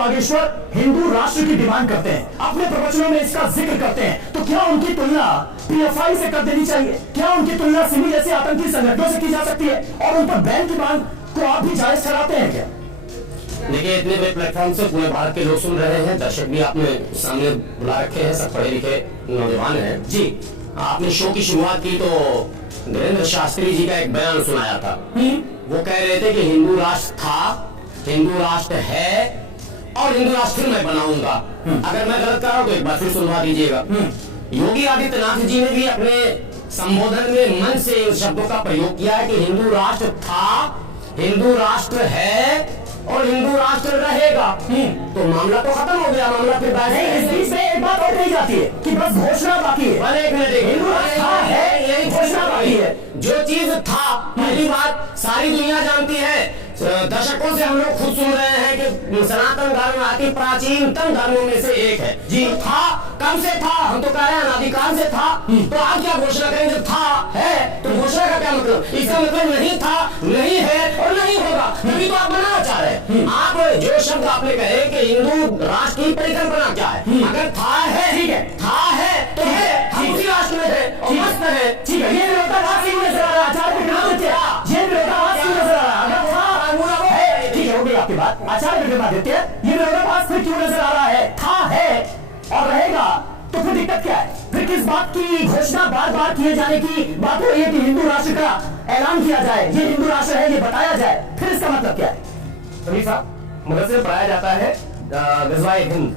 बागेश्वर हिंदू राष्ट्र की डिमांड करते हैं, अपने प्रवचनों में इसका जिक्र करते हैं, तो क्या उनकी तुलना पीएफआई से कर देनी चाहिए? क्या उनकी तुलना सिमी जैसे आतंकी संगठनों से की जा सकती है? और उन पर बैन की मांग को आप भी जायज कराते हैं क्या? देखिए, इतने बड़े प्लेटफॉर्म से पूरे भारत के लोग सुन रहे हैं, दर्शक भी आपने सामने बुला रखे हैं, सब पढ़े लिखे नौजवान हैं जी। आपने शो की शुरुआत की तो धीरेन्द्र शास्त्री जी का एक बयान सुनाया था। वो कह रहे थे कि हिंदू राष्ट्र था, हिंदू राष्ट्र है और हिंदू राष्ट्र फिर मैं बनाऊंगा। अगर मैं गलत कर रहा हूं तो एक बार फिर सुनवा दीजिएगा। योगी आदित्यनाथ जी ने भी अपने संबोधन में मन से इन शब्दों का प्रयोग किया है कि हिंदू राष्ट्र था, हिंदू राष्ट्र है और हिंदू राष्ट्र रहेगा। तो मामला तो खत्म हो गया, मामला फिर इस बीच में एक बात और कही जाती है कि बस घोषणा बाकी है। एक मिनट, हिंदू राष्ट्र है, यही घोषणा बाकी है। जो चीज था, पहली बात सारी दुनिया जानती है, दशकों से हम लोग खुद सुन रहे हैं कि सनातन धर्म अति प्राचीनतम धर्मों में से एक है जी। था, कब से था? हम तो कह रहे हैं अनादिकाल से था। तो आप क्या घोषणा करेंगे? था है तो घोषणा का क्या मतलब? इसका मतलब नहीं था, नहीं है और नहीं होगा, तभी तो आप बनाना चाह रहे हैं। आप जो शब्द आपने कहे कि हिंदू राष्ट्र की परिकल्पना क्या है? अगर था है, ठीक है, था है तो है, हम उसी राष्ट्र में है और मस्त है, ठीक है। ये विरोधाभास नजर आ रहा है, आचार्य ये विरोधाभास नजर आ रहा है। ठीक है, हो गई आपकी बात। आचार्य विक्रमादित्य, ये विरोधाभास फिर क्यों नजर आ रहा है? था, है और रहेगा, तो फिर दिक्कत क्या है? फिर किस बात की घोषणा बार बार किए जाने की बात हो रही है कि हिंदू राष्ट्र का ऐलान किया जाए, ये हिंदू राष्ट्र है, ये बताया जाए, फिर इसका मतलब क्या है? सभी साहब, मदरसे में पढ़ाया जाता है गज़वाए हिंद।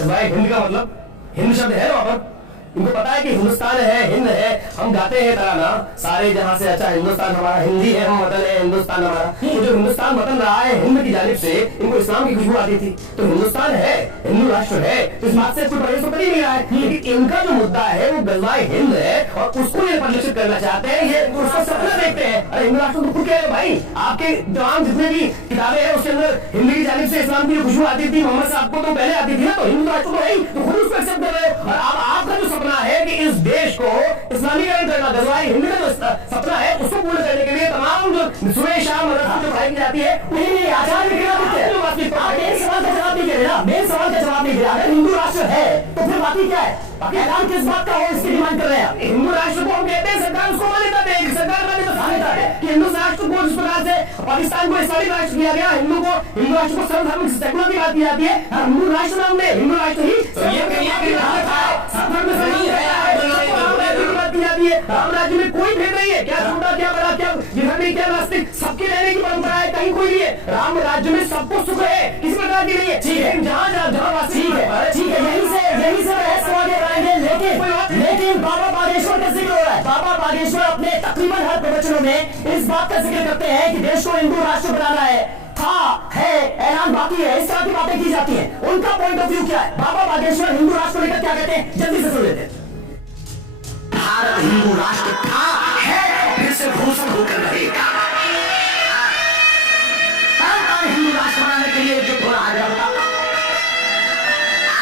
गज़वाए हिंद का मतलब हिंद शब्द है वहां पर। इनको पता है कि हिंदुस्तान है, हिंद है। हम गाते हैं तराना सारे जहां से अच्छा हिंदुस्तान हमारा, हिंदी है, हम वतन है, हिंदुस्तान हमारा। तो जो हिंदुस्तान वतन रहा है हिंद की जानिब से, इनको इस्लाम की खुशबू आती थी। तो हिंदुस्तान है, हिंदू राष्ट्र है, तो इस बात से कोई परहेज तो कर ही नहीं रहा है। लेकिन इनका जो मुद्दा है वो गज़वाए हिंद है और उसको ये परिलक्षित करना चाहते हैं, ये उसका सपना देखते हैं। अरे हिंदू राष्ट्र तो खुद कह रहे भाई, आपके तमाम जितने भी किताबें हैं उसके अंदर हिंदी की जानिब से इस्लाम की खुशबू आती थी, मोहम्मद साहब को तो पहले आती थी ना, तो हिंदू राष्ट्र तो है, तो खुद उसको एक्सेप्ट कर रहे हो। और अब आपका जो सपना है कि इस देश को इस्लामीकरण करना, गज़वाए हिंद का जो सपना है उसको पूर्ण करने के लिए तमाम जो सुबह शाम मदरसा जो पढ़ाई की जाती है, नहीं आचार्य मेन सवाल का जवाब नहीं दे रहे ना, मेन सवाल का जवाब नहीं दे रहे। अगर हिंदू राष्ट्र है तो फिर बाकी क्या है? ऐलान किस बात का हो, इसकी डिमांड कर रहे हैं। हिंदू राष्ट्र को हम कहते हैं, सरकार उसको मान्यता देगी, सरकार मान्यता है कि हिंदू राष्ट्र को जिस प्रकार से पाकिस्तान को इस्लामिक राष्ट्र किया गया, हिंदू राष्ट्र को सर्वधर्म सेकुलर की बात की जाती है, हिंदू राष्ट्र नाम दे, हिंदू राष्ट्र ही राम राज्य में कोई भेद नहीं है, क्या छोटा क्या बड़ा, क्या विधर्मी क्या नास्तिक, सबके रहने की परंपरा है, कहीं कोई नहीं है। राम राज्य में सबको सुख है, किसी प्रकार की नहीं है। ठीक है, जहाँ वासी है, ठीक है, यही से बहस को आगे बढ़ाएंगे। लेकिन बाबा बागेश्वर का जिक्र हो रहा है। बाबा बागेश्वर अपने तकरीबन हर प्रवचनों में इस बात का जिक्र करते हैं कि देश को हिंदू राष्ट्र बनाना है, था, है, ऐलान बाकी है, इस तरह की बातें की जाती हैं। उनका पॉइंट ऑफ व्यू क्या है? बाबा बागेश्वर हिंदू राष्ट्र को लेकर क्या कहते हैं, जल्दी से सुन लेते हैं। भारत हिंदू राष्ट्र था, है और फिर से घोषण होकर रहेगा। हिंदू राष्ट्र बनाने के लिए एकजुट हो रहा है जनता।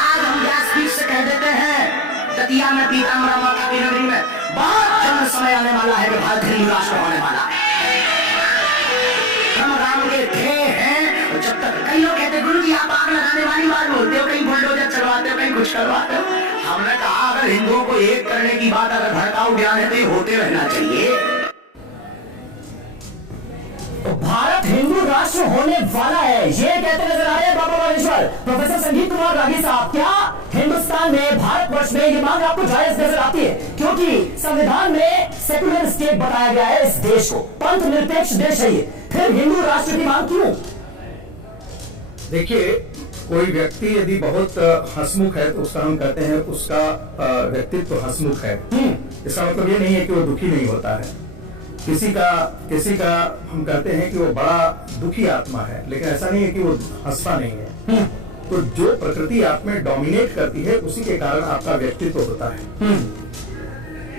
आज हम व्यासपीठ से कह देते हैं, दतिया में पीताम्बरा माता की नगरी में बहुत जल्द समय आने वाला है कि भारत हिंदू राष्ट्र होने वाला है। हम राम के थे हैं, और जब तक कई लोग कहते गुरु जी आप आग लगाने वाली बात बोलते हो, कहीं बुलडोजर चलवाते हो, कहीं कुछ करवाते हो। हमने कहा अगर हिंदुओं को एक करने की बात अगर भड़काऊ ज्ञान है तो ये होते रहना चाहिए। तो भारत हिंदू राष्ट्र होने वाला है, ये कहते नजर आ रहे हैं बाबा बागेश्वर। प्रोफेसर संगीत कुमार रागी साहब, क्या हिंदुस्तान में, भारतवर्ष में ये मांग आपको जायज नजर आती है? क्योंकि संविधान में सेकुलर स्टेट बताया गया है इस देश को, पंथ निरपेक्ष देश है ये, फिर हिंदू राष्ट्र की मांग क्यों? देखिए, कोई व्यक्ति यदि बहुत हंसमुख है तो उसका हम कहते हैं उसका व्यक्तित्व हंसमुख है। इसका मतलब ये नहीं है कि वो दुखी नहीं होता है। किसी का हम कहते हैं कि वो बड़ा दुखी आत्मा है, लेकिन ऐसा नहीं है कि वो हंसता नहीं है। तो जो प्रकृति आप में डोमिनेट करती है उसी के कारण आपका व्यक्तित्व होता है।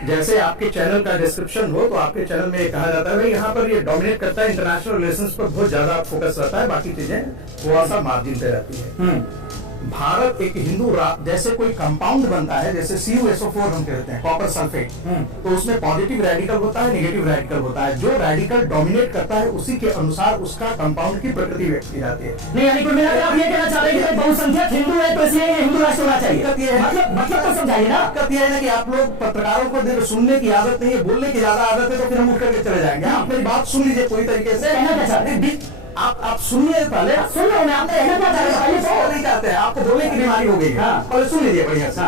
जैसे आपके चैनल का डिस्क्रिप्शन हो तो आपके चैनल में कहा जाता है भाई यहाँ पर ये डोमिनेट करता है, इंटरनेशनल रिलेशंस पर बहुत ज्यादा फोकस रहता है, बाकी चीजें थोड़ा सा मार्जिन पे रहती है। भारत एक जैसे कोई कंपाउंड बनता है, जैसे CuSO4 हम कहते हैं, कॉपर सल्फेट, तो उसमें पॉजिटिव रेडिकल होता है, नेगेटिव रेडिकल होता है। जो रेडिकल डोमिनेट करता है उसी के अनुसार उसका कंपाउंड की प्रकृति व्यक्त की जाती है। नहीं, यानी कुल मिलाकर आप ये कहना चाह रहे हैं कि बहुसंख्यक हिंदू है तो इसलिए हिंदू राष्ट्र होना चाहिए। दिक्कत ये है, मतलब तो समझाइए ना। दिक्कत ये है ना कि आप लोग पत्रकारों को सुनने की आदत नहीं है, बोलने की ज्यादा आदत है, तो फिर हम उठ करके चले जाएंगे। आप मेरी बात सुन लीजिए पूरी तरीके से। कहना क्या चाहते हैं? आप सुनिए पहले। सुन रहा हूं मैं, आपने कहना क्या चाह रहे हैं? तो नहीं चाहते हैं, आपको बोलने की बीमारी हो गई है। हाँ। पहले सुन लीजिए बढ़िया से।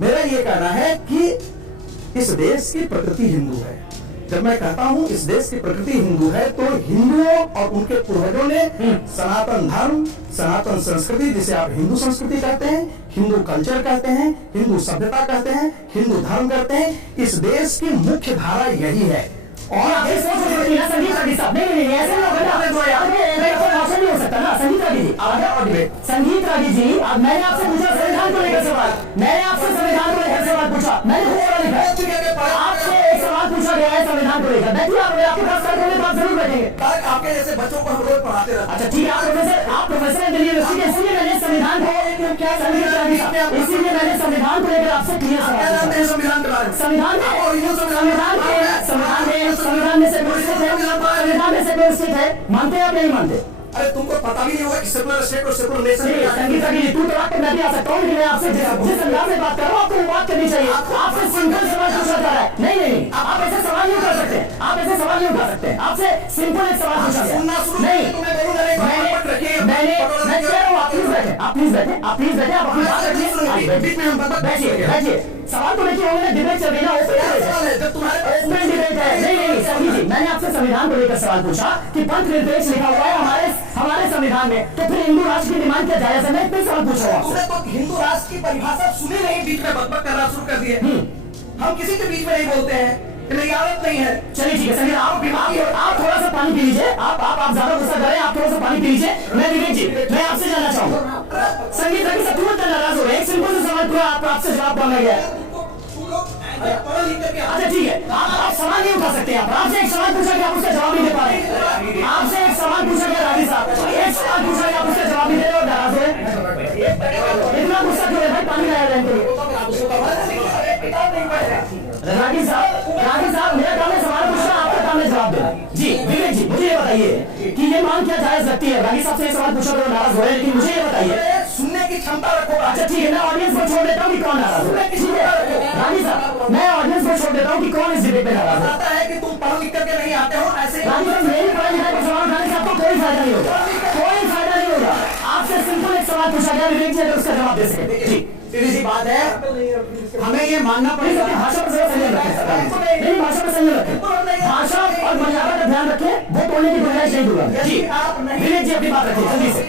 मेरा ये कहना है कि इस देश की प्रकृति हिंदू है। जब मैं कहता हूं इस देश की प्रकृति हिंदू है, तो हिंदुओं और उनके पूर्वजों ने सनातन धर्म, सनातन संस्कृति, जिसे आप हिंदू संस्कृति कहते हैं, हिंदू कल्चर कहते हैं, हिंदू सभ्यता कहते हैं, हिंदू धर्म कहते हैं, इस देश की मुख्य धारा यही है। और आप ये सोच रहे हैं संगीत रागी साहब, नहीं ऐसे लोग भाषण नहीं हो सकता ना। संगीत रागी जी, संगीत रागी जी, अब मैंने आपसे पूछा संविधान को लेकर सवाल, मैंने आपसे संविधान को लेकर सवाल पूछा, मैंने आपसे एक सवाल पूछा गया है संविधान को लेकर। बैठिए, आपके पास सर होने तो आप जरूर बैठेंगे। आपके जैसे बच्चों को हम रोज पढ़ाते रहते हैं। अच्छा ठीक है, आप प्रोफेसर हैं दिल्ली यूनिवर्सिटी के, इसीलिए मैंने संविधान को, इसीलिए मैंने संविधान को लेकर आपसे क्लियर सवाल पूछा। संविधान के बारे में, संविधान में से है, मानते हैं आप नहीं मानते? अरे तुमको पता भी नहीं होगा कि सेकुलर स्टेट और सेकुलर नेशन संगीत रागी जी, तू तो बात करना भी आ सकता हूँ, लेकिन मैं आपसे जिस अंदाज में बात कर रहा हूँ आपको बात करनी चाहिए। आपसे सिंपल सवाल पूछा जा रहा है। नहीं, आप ऐसे सवाल नहीं उठा सकते, आप ऐसे सवाल नहीं उठा सकते। आपसे सिंपल एक सवाल पूछा गया। नहीं, मैं कह रहा हूँ आप प्लीज बैठे, आप प्लीज बैठे, आप अपनी बात रखिए। बैठिए, सवाल तो देखिए, उन्होंने डिबेट चल रही ना, ओपन डिबेट है। नहीं संगीत जी, मैंने आपसे संविधान को लेकर सवाल पूछा कि पंथ निरपेक्ष लिखा हुआ है हमारे संविधान में, तो फिर हिंदू राष्ट्र की डिमांड क्या जायज है? मैं इतने सवाल पूछा हूँ आपसे। तो हिंदू राष्ट्र की परिभाषा सुनी नहीं, बीच में बकबक करना शुरू कर दिए। हम किसी के बीच में नहीं बोलते हैं, मेरी आदत नहीं है। चलिए ठीक है संगीत, आप थोड़ा सा पानी पी लीजिए। आप ज्यादा गुस्सा करें, आप थोड़ा सा पानी पी लीजिए। मैं विवेक जी, मैं आपसे जानना चाहूंगा, संगीत रागी सब तुरंत नाराज हो रहे हैं। एक सिंपल सा सवाल पूरा आपसे जवाब मांगा गया है। अच्छा ठीक है, आप सवाल नहीं उठा सकते। आपसे एक सवाल पूछा गया, आप उसका जवाब नहीं दे पा रहे। आपसे एक सवाल पूछा गया रागी साहब, एक सवाल पूछा गया, आप उसका जवाब नहीं दे रहे और नाराज हो रहे। इतना गुस्सा क्यों है भाई? पानी लाया जाए रागी साहब, मेरा काम है सवाल पूछना, आपका काम है जवाब देना। जी विवेक जी, मुझे ये बताइए कि ये मांग क्या जायज लगती है? रागी साहब से सवाल पूछा तो नाराज हो रहे हैं, लेकिन मुझे ये बताइए, सुनने की क्षमता रखो। अच्छा ठीक है, मैं ऑडियंस को छोड़ देता हूँ कि कौन नाराज हो रहा है। ठीक है रागी साहब, मैं ऑडियंस को छोड़ देता हूँ कि कौन इस डिबेट में नाराज है। लगता है कि तुम पढ़ लिख करके नहीं आते हो, ऐसे रागी साहब, मेरी पढ़ाई लिखाई पर सवाल उठाने से आपको कोई फायदा नहीं होगा, कोई फायदा नहीं होगा। आपसे सिंपल एक सवाल पूछा गया, विवेक जी अगर उसका जवाब दे सके। जी सीधी सी बात है, हमें ये मानना पड़ेगा। भाषा पर संयम रखें, नहीं भाषा पर संयम रखें, भाषा और मर्यादा का ध्यान रखें, वो बोलने की गुंजाइश नहीं दूंगा। जी विवेक जी अपनी बात रखिए जल्दी से,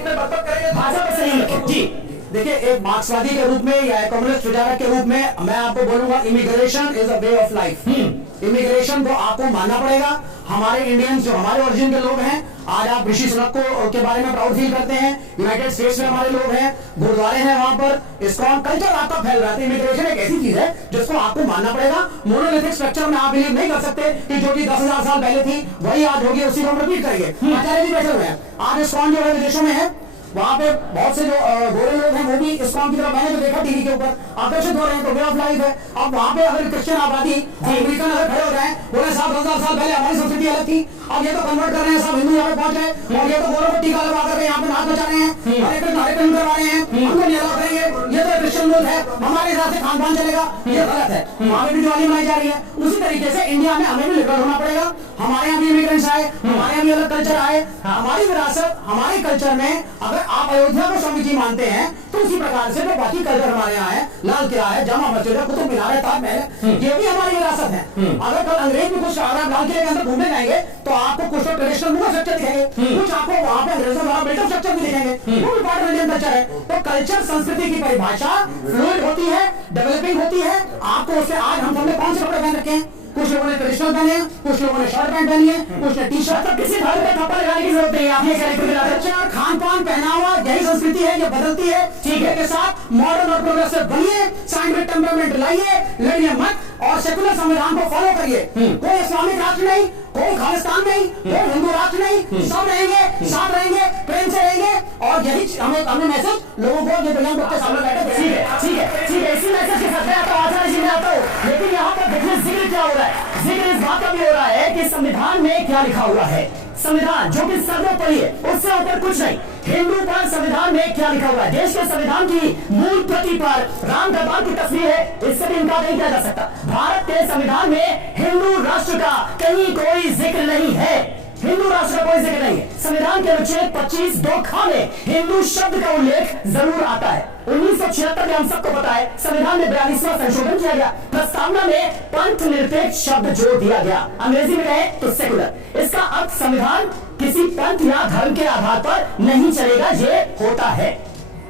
भाषा पर संयम रखें। जी देखिए, एक मार्क्सवादी के रूप में या कम्युनिस्ट विचारक के रूप में मैं आपको बोलूंगा, immigration is a way of life. Immigration को आपको मानना पड़ेगा। हमारे इंडियंस जो हमारे ओरिजिन के लोग हैं, आज आप ऋषि सुनक को के बारे में प्राउड फील करते हैं। यूनाइटेड स्टेट्स में हमारे लोग हैं, गुरुद्वारे हैं वहां पर, इस्कॉन कल्चर आपका फैल रहा है। इमिग्रेशन एक ऐसी चीज है जिसको आपको मानना पड़ेगा। मोनोलिथिक स्ट्रक्चर में आप बिलीव नहीं कर सकते कि जो चीज 10,000 साल पहले थी वही आज होगी, उसी को हम रिपीट करेंगे। आचार्य जी बैठे हुए हैं, आज इस्कॉन जो है विदेशों में है, वहां पे बहुत से जो गोरे लोग हैं वो भी इस्कॉन की तरफ, मैंने जो देखा टीवी के ऊपर, आकर्षित हो रहे हैं। तो वे ऑफ लाइफ है। अब वहां पे अगर क्रिश्चियन आबादी अमेरिकन अगर खड़े हो जाए, बोले 7,000 साल पहले हमारी संस्कृति अलग थी, अब ये तो कन्वर्ट कर रहे हैं, सब हिंदू यहाँ पे पहुंच गए और ये तो गोरों को टीका लगा करके यहाँ पे नाच बचा रहे हैं, हरे कृष्ण करवा रहे हैं, हमको नहीं अलाउ करेंगे, ये तो क्रिश्चियन लोग है, हमारे हिसाब से खान पान चलेगा, ये गलत है। वहां पे भी दिवाली मनाई जा रही है। उसी तरीके से इंडिया में हमें भी लिबरल होना पड़ेगा। हमारे यहाँ भी इमिग्रेंट्स आए, हमारे यहाँ भी अलग कल्चर आए, हमारी विरासत, हमारे कल्चर में अगर आप अयोध्या को स्वामी जी मानते हैं, तो उसी प्रकार से जो बाकी कल्चर हमारे यहाँ है, लाल किला है, जामा मस्जिद है, कुतुब मीनार है, ताजमहल, ये भी हमारी विरासत है। अगर कल अंग्रेज भी कुछ अगर लाल किले के अंदर घूमने जाएंगे तो आपको कुछ ट्रेडिशनल मुगल स्ट्रक्चर दिखेंगे, कुछ आपको वहां पे अंग्रेजों द्वारा बिल्ट अप स्ट्रक्चर भी दिखेंगे, वो भी पार्ट ऑफ इंडियन कल्चर है। तो कल्चर संस्कृति की परिभाषा फ्लूइड होती है, डेवलपिंग होती है। आपको उससे आज हम सबने कौन से कपड़े पहन रखे हैं? कुछ लोगों ने ट्रेडिशनल पहने हैं, कुछ लोगों ने शर्ट पैंट पहनी है, कुछ ने टी शर्ट। किसी धर्म में कपड़ा लगाने की जरूरत नहीं है। आपने कल्चर, खान पान, पहनावा, यही संस्कृति है, ये बदलती है। ठीक है, के साथ मॉडर्न और प्रोग्रेसिव बनिए, साइंटिफिक टेम्परामेंट लाइए, लड़िए मत और सेकुलर संविधान को फॉलो करिए। कोई इस्लामिक राष्ट्र नहीं, कोई खालिस्तान नहीं, कोई हिंदू राष्ट्र नहीं, सब रहेंगे, साथ रहेंगे, प्रेम से रहेंगे और और यही हमने मैसेज लोगों को ये बयान के सामने बैठे। ठीक है ठीक है ठीक है, इसी मैसेज के साथ मैं आता हूं, आचार्य जी मैं आता हूं। लेकिन यहाँ पर देखिए जिक्र क्या हो रहा है, जिक्र इस बात का भी हो रहा है कि संविधान में क्या लिखा हुआ है। संविधान जो कि सर्वोपरि है, उससे ऊपर कुछ नहीं। हिंदू पर संविधान में क्या लिखा हुआ है, देश के संविधान की मूल प्रति पर राम दरबार की तस्वीर है, इससे भी इनकार नहीं किया जा सकता। भारत के संविधान में हिंदू राष्ट्र का कहीं कोई जिक्र नहीं है, हिंदू राष्ट्र का कोई जिक्र नहीं है। संविधान के अनुच्छेद 25 दो ख में हिंदू शब्द का उल्लेख जरूर आता है। 1976 में हम सबको पता है संविधान में 42वां संशोधन किया गया, प्रस्तावना में पंथ निरपेक्ष शब्द जोड़ दिया गया, अंग्रेजी में कहे तो सेकुलर। इसका अर्थ संविधान किसी पंथ या धर्म के आधार पर नहीं चलेगा, ये होता है।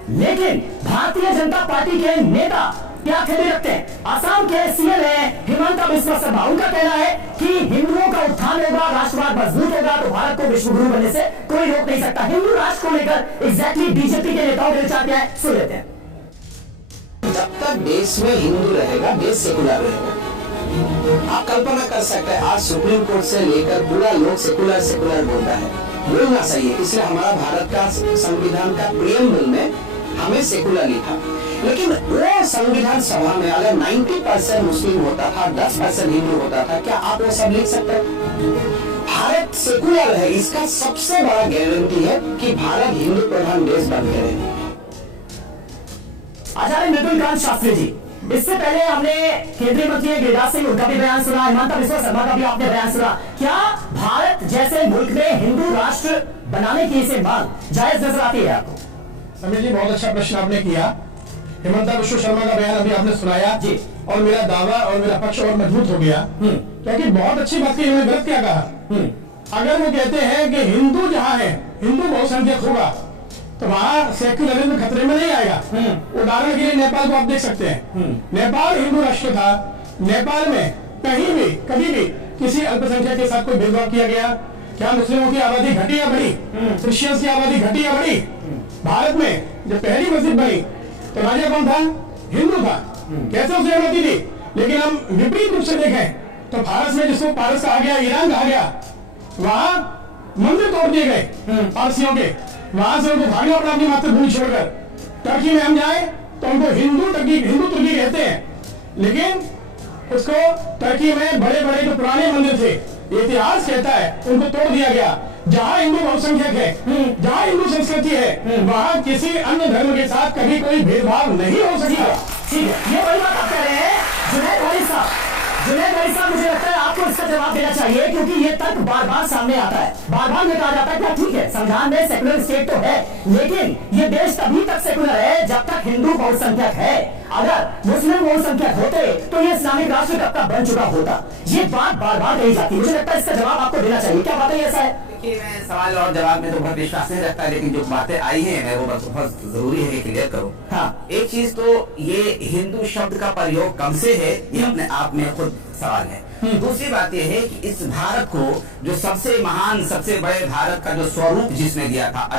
लेकिन भारतीय जनता पार्टी के नेता क्या ख्याल रखते हैं, असम के सीएम है हिमंता बिस्वा शर्मा, उनका कहना है कि हिंदुओं का उत्थान होगा, राष्ट्रवाद मजबूत होगा तो भारत को विश्व गुरु बनने से कोई रोक नहीं सकता। हिंदू राष्ट्र को लेकर एग्जैक्टली बीजेपी के नेताओं के विचार क्या है, सुन लेते हैं। जब तक देश में हिंदू रहेगा, देश सेकुलर रहेगा। आप कल्पना कर सकते हैं आज सुप्रीम कोर्ट से लेकर पूरा लोग सेकुलर सेकुलर बोलता है, बोलना सही है। इसलिए हमारा भारत का संविधान का प्रियम्बल में हमें सेकुलर लिखा, लेकिन वो संविधान सभा में अगर 90% मुस्लिम होता था, 10% हिंदू होता था, क्या आप वो सब लिख सकते? भारत सेकुलर है, इसका सबसे बड़ा गारंटी है कि भारत हिंदू प्रधान देश बन के रहे। आचार्य मृदुलकांत शास्त्री जी, इससे पहले हमने केंद्रीय मंत्री गिरिराज सिंह उनका भी बयान सुना, हिमंता बिस्वा शर्मा का भी आपने बयान सुना। क्या भारत जैसे मुल्क में हिंदू राष्ट्र बनाने की इसे मांग जायज नजर आती है आपको? समीर जी बहुत अच्छा प्रश्न आपने किया। हिमंता बिस्वा शर्मा का बयान अभी आपने सुनाया जी, और मेरा दावा और मेरा पक्ष और मजबूत हो गया, क्योंकि बहुत अच्छी बात की, इन्होंने गलत क्या कहा। अगर वो कहते हैं कि हिंदू जहां है हिंदू बहुसंख्यक होगा तो वहां सेक्युलरिज्म खतरे में नहीं आएगा। उदाहरण के लिए नेपाल को आप देख सकते हैं, नेपाल हिंदू राष्ट्र था, नेपाल में कहीं भी कभी भी किसी अल्पसंख्यक के साथ कोई भेदभाव किया गया? क्या मुस्लिमों की आबादी घटी या बढ़ी, क्रिश्चियंस की आबादी घटी या बढ़ी? भारत में जब पहली मस्जिद बनी तो राजा कौन था? हिंदू था, कैसे उसे अनुमति दी? लेकिन हम विपरीत रूप से देखें तो फारस में, जिसको फारस कहा गया, ईरान कहा गया, वहां मंदिर तोड़ दिए गए पारसियों के, वहां से उनको भागना पड़ा अपनी मातृभूमि छोड़कर। टर्की में हम जाए तो उनको हिंदू तुर्की कहते हैं, लेकिन उसको टर्की में बड़े बड़े जो पुराने मंदिर थे, इतिहास कहता है उनको तोड़ दिया गया। जहां हिंदू बहुसंख्यक है, जहां हिंदू संस्कृति है, वहां किसी अन्य धर्म के साथ कभी कोई भेदभाव नहीं हो सकता। ठीक है, ये वही बात आप कह रहे हैं जुनैद वाली साहब। जुनैद वाली साहब, मुझे लगता है आपको इसका जवाब देना चाहिए, क्योंकि ये तर्क बार बार सामने आता है, बार बार कहा जाता है क्या ठीक है संविधान में सेकुलर स्टेट तो है, लेकिन ये देश तभी तक सेकुलर है जब तक हिंदू बहुसंख्यक है। अगर मुस्लिम बहुसंख्यक होते तो ये इस्लामिक राष्ट्र कब का बन चुका होता। ये बात बार बार कही जाती है, मुझे लगता है इसका जवाब आपको देना चाहिए। क्या बात है, ऐसा है? देखिए, मैं सवाल और जवाब में तो बहुत विश्वास नहीं रखता, लेकिन जो बातें आई हैं मैं वो बहुत जरूरी है कि क्लियर करूं। हाँ, एक चीज तो ये हिंदू शब्द का प्रयोग कब से है, ये अपने आप में खुद सवाल है। दूसरी बात यह है कि इस भारत को जो सबसे महान, सबसे बड़े भारत का जो स्वरूप जिसने दिया था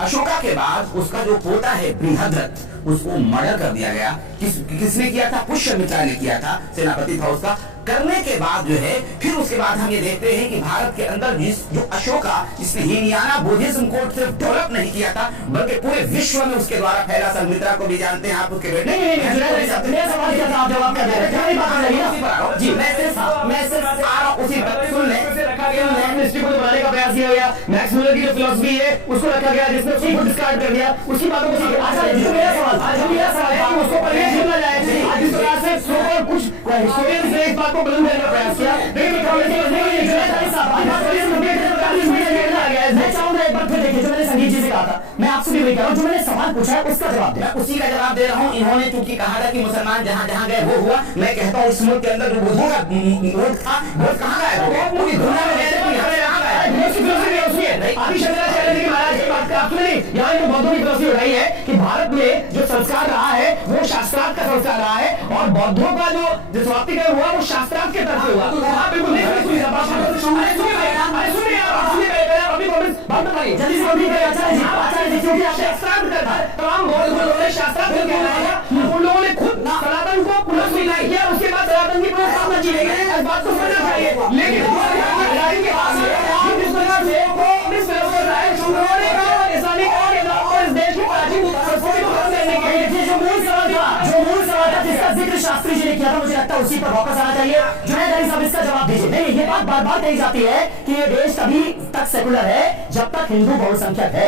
अशोका के बाद उसका जो पोता है बृहद्रथ, उसको मर्डर कर दिया गया। किसने किया था? पुष्यमित्रा ने किया था, सेनापति था उसका। करने के बाद जो है फिर उसके बाद हम ये देखते हैं कि भारत के अंदर जो अशोका, जिसने हीनयाना बुद्धिज्म को सिर्फ डेवलप नहीं किया था बल्कि पूरे विश्व में उसके द्वारा फैला। संघमित्रा को भी जानते हैं आप, उसके बेटे। सवाल क्या था, आप जवाब कर रहे हैं जी। मैं सिर्फ आ रहा उसी सुन ले। रखा गया एमनेस्टी को बनाने का प्रयास किया गया, मैक्स मुलर की जो फिलॉसफी है उसको रखा गया, जिसने उसको डिस्कार्ड कर दिया, उसकी बातों को। अच्छा, मेरा सवाल है कि उसको परहेज करना जाए। आज इस प्रकार से कुछ हिस्टोरियन से इस बात को बुलंद करने का प्रयास किया, मैं चाहूंगा एक बार फिर देखिए जो मैंने संगीत जी से कहा था, मैं आपसे भी वही कह रहा हूँ, जो मैंने सवाल पूछा है उसका जवाब दे। मैं उसी का जवाब दे रहा हूँ। इन्होंने चूंकि कहा था कि मुसलमान जहाँ जहाँ गए वो हुआ, मैं कहता हूँ इस मुल्क के अंदर जो बुद्धों का वोट था वो कहाँ गया? पूरी दुनिया में गए थे, अभी शंकराचार्य जी महाराज की बात आप सुनिए। यहाँ जो बौद्धों की फिलॉसफी उठाई है कि भारत में जो संस्कार रहा है वो शास्त्रार्थ का संस्कार रहा है, और बौद्धों का जो समाप्तिकरण हुआ वो शास्त्रार्थ के तरफ से हुआ। तो आप बिल्कुल नहीं सुनिए, जल्दी से आचार्य जी, क्योंकि आपने शास्त्रार्थ का तमाम बौद्ध शास्त्रार्थ उन लोगों ने खुद सनातन को पुनर्स्थापित किया, उसके बाद सनातन की पुनर्स्थापना की गई है। इस बात को समझना चाहिए, लेकिन इस्लामिक शास्त्री जी ने किया था, मुझे लगता है उसी पर वापस आना चाहिए। जुनैद अली साहब इसका जवाब दीजिए। नहीं, ये बात बार बार कही जाती है कि ये देश तभी तक सेकुलर है जब तक हिंदू बहुसंख्यक है।